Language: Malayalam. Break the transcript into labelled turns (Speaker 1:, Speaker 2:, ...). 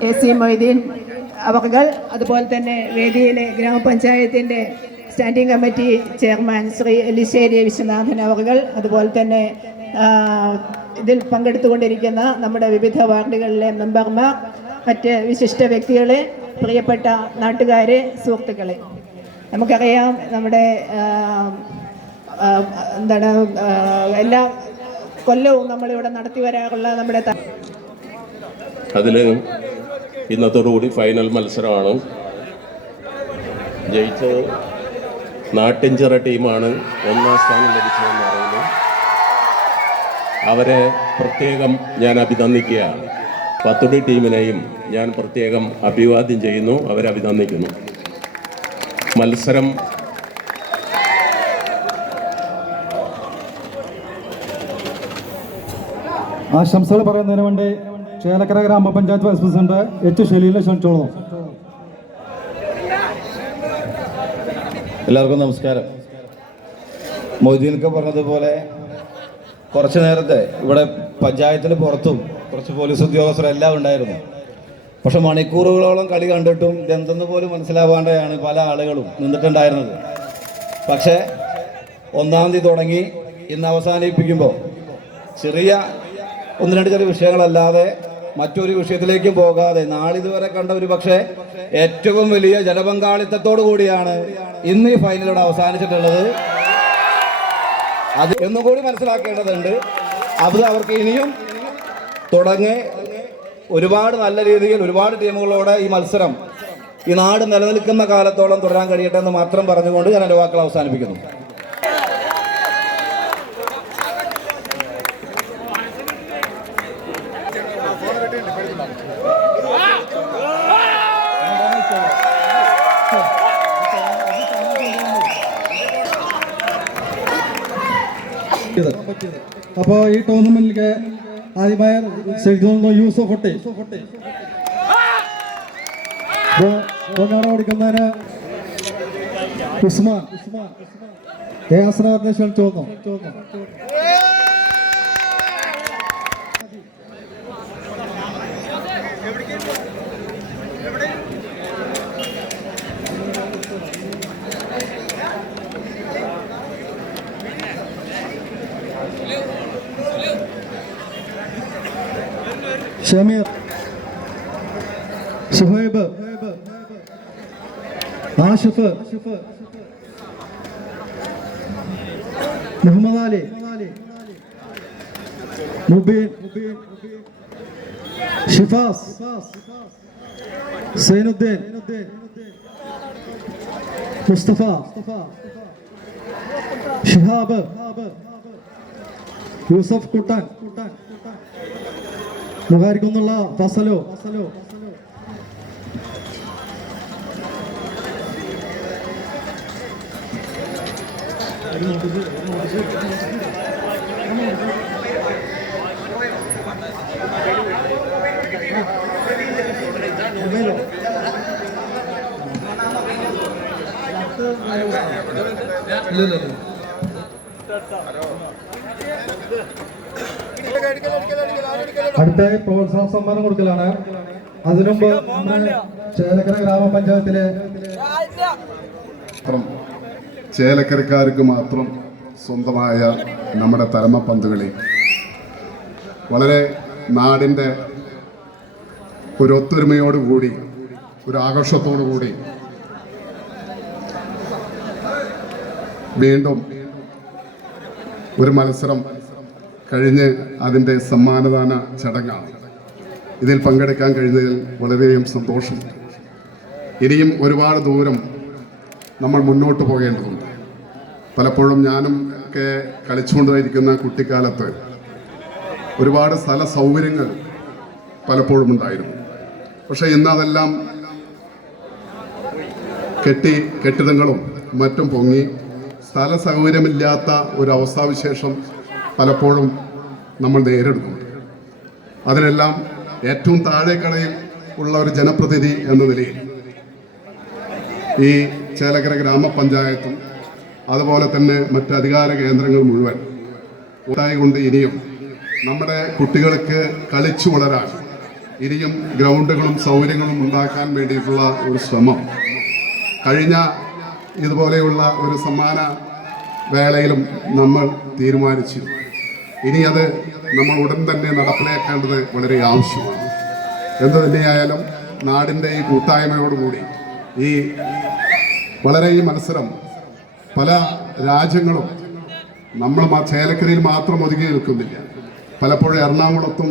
Speaker 1: എ സി മൊയ്തീൻ അവകൾ അതുപോലെ തന്നെ വേദിയിലെ ഗ്രാമപഞ്ചായത്തിന്റെ standing committee chairman Shri Elisseri Viswanathan അവകൾ അതുപോലെ തന്നെ ഇതിൽ പങ്കെടുത്തുകൊണ്ടിരിക്കുന്ന നമ്മുടെ വിവിധ വാർഡുകളിലെ മെമ്പർമാർ മറ്റ് വിശിഷ്ട വ്യക്തികളെ പ്രിയപ്പെട്ട നാട്ടുകാരെ സുഹൃത്തുക്കളെ. നമുക്കറിയാം നമ്മുടെ എന്താണ് എല്ലാ കൊല്ലവും നമ്മളിവിടെ നടത്തി വരാറുള്ള നമ്മുടെ
Speaker 2: അതിൽ ഇന്നത്തോടുകൂടി ഫൈനൽ മത്സരമാണ്. ജയിച്ച് നാട്ടിഞ്ചിറ ടീമാണ് ഒന്നാം സ്ഥാനം ലഭിച്ചതെന്ന് പറയുന്നു അവരെ പ്രത്യേകം ഞാൻ അഭിനന്ദിക്കുകയാണ്. പത്തുടി ടീമിനെയും ഞാൻ പ്രത്യേകം അഭിവാദ്യം ചെയ്യുന്നു അവരെ അഭിനന്ദിക്കുന്നു. മത്സരം
Speaker 3: ആശംസകൾ പറയുന്നതിന് വേണ്ടി ചേലക്കര ഗ്രാമപഞ്ചായത്ത് വൈസ് പ്രസിഡന്റ് എച്ച് ഷെലീല ക്ഷണിച്ചോളൂ
Speaker 4: എല്ലാവർക്കും നമസ്കാരം. മൊയ്തീനൊക്കെ പറഞ്ഞതുപോലെ കുറച്ച് നേരത്തെ ഇവിടെ പഞ്ചായത്തിന് പുറത്തും കുറച്ച് പോലീസ് ഉദ്യോഗസ്ഥരും എല്ലാം ഉണ്ടായിരുന്നു. പക്ഷെ മണിക്കൂറുകളോളം കളി കണ്ടിട്ടും ഇതെന്തെന്ന് പോലും മനസ്സിലാവാണ്ടാണ് പല ആളുകളും നിന്നിട്ടുണ്ടായിരുന്നത്. പക്ഷേ ഒന്നാം തീയതി തുടങ്ങി ഇന്ന് അവസാനിപ്പിക്കുമ്പോൾ ചെറിയ ഒന്ന് രണ്ട് ചെറിയ വിഷയങ്ങളല്ലാതെ മറ്റൊരു വിഷയത്തിലേക്കും പോകാതെ നാളിതുവരെ കണ്ട ഒരു പക്ഷേ ഏറ്റവും വലിയ ജനപങ്കാളിത്തത്തോടു കൂടിയാണ് ഇന്ന് ഈ ഫൈനലോട് അവസാനിച്ചിട്ടുള്ളത്. അത് എന്നും കൂടി മനസ്സിലാക്കേണ്ടതുണ്ട്. അത് അവർക്ക് ഇനിയും തുടങ്ങി. ഒരുപാട് നല്ല രീതിയിൽ ഒരുപാട് ടീമുകളോട് ഈ മത്സരം ഈ നാട് നിലനിൽക്കുന്ന കാലത്തോളം തുടരാൻ കഴിയട്ടെ എന്ന് മാത്രം പറഞ്ഞുകൊണ്ട് ഞാൻ എന്റെ വാക്കുകൾ അവസാനിപ്പിക്കുന്നു.
Speaker 3: അപ്പോൾ ഈ ടൂർണമെന്റിലേക്ക് ആദ്യമായ യൂസഫ് ഹൊട്ടെ പൊന്നാട ഓടിക്കുന്നതിന് ഉസ്മാൻ. ഏ കെ ആസനവറിനെ ക്ഷണിച്ചോന്നു ഷമീർ സുഹൈബ് ആഷിഫ് മുഹമ്മദ് അലി മുബീൻ ഷിഫാസ് സൈനുദ്ദീൻ മുസ്തഫ ഷിഹാബ് യൂസഫ് കുട്ടാൻ മുഖാരിക്കുന്നുള്ള ഫസലോ? ഫസലോ അടുത്തായി പ്രോത്സാഹന സമ്മാനം കൊടുക്കലാണ്. അതിനുമുമ്പ് ചേലക്കര ഗ്രാമപഞ്ചായത്തിലെ
Speaker 5: ചേലക്കരക്കാർക്ക് മാത്രം സ്വന്തമായ നമ്മുടെ തലമ പന്തുകളി. വളരെ നാടിന്റെ ഒരു ഒത്തൊരുമയോടുകൂടി ഒരു ആഘോഷത്തോടു കൂടി വീണ്ടും ഒരു മത്സരം കഴിഞ്ഞ് അതിന്റെ സമ്മാനദാന ചടങ്ങാണ്. ഇതിൽ പങ്കെടുക്കാൻ കഴിഞ്ഞതിൽ വളരെയധികം സന്തോഷം ഇനിയും ഒരുപാട് ദൂരം നമ്മൾ മുന്നോട്ട് പോകേണ്ടതുണ്ട്. പലപ്പോഴും ഞാനും ഒക്കെ കളിച്ചുകൊണ്ടായിരിക്കുന്ന കുട്ടിക്കാലത്ത് ഒരുപാട് സ്ഥല സൗകര്യങ്ങൾ പലപ്പോഴും ഉണ്ടായിരുന്നു. പക്ഷേ ഇന്ന് അതെല്ലാം കെട്ടി കെട്ടിടങ്ങളും മറ്റും പൊങ്ങി സ്ഥല സൗകര്യമില്ലാത്ത ഒരു പലപ്പോഴും നമ്മൾ നേരിടുന്നുണ്ട്. അതിനെല്ലാം ഏറ്റവും താഴേക്കടയിൽ ഉള്ള ഒരു ജനപ്രതിനിധി എന്ന നിലയിൽ ഈ ചേലക്കര ഗ്രാമപഞ്ചായത്തും അതുപോലെ തന്നെ മറ്റ് അധികാര കേന്ദ്രങ്ങൾ മുഴുവൻ ഉണ്ടായിക്കൊണ്ട് ഇനിയും നമ്മുടെ കുട്ടികൾക്ക് കളിച്ചു വളരാൻ ഇനിയും ഗ്രൗണ്ടുകളും സൗകര്യങ്ങളും ഉണ്ടാക്കാൻ വേണ്ടിയിട്ടുള്ള ഒരു ശ്രമം. കഴിഞ്ഞ ഇതുപോലെയുള്ള ഒരു സമ്മാന വേളയിലും നമ്മൾ തീരുമാനിച്ചു ഇനി അത് നമ്മൾ ഉടൻ തന്നെ നടപ്പിലാക്കേണ്ടത് വളരെ ആവശ്യമാണ്. എന്തു തന്നെയായാലും നാടിന്റെ ഈ കൂട്ടായ്മയോടുകൂടി ഈ വളരെ ഈ മത്സരം പല രാജ്യങ്ങളും നമ്മൾ ചേലക്കരയിൽ മാത്രം ഒതുങ്ങി നിൽക്കുന്നില്ല. പലപ്പോഴും എറണാകുളത്തും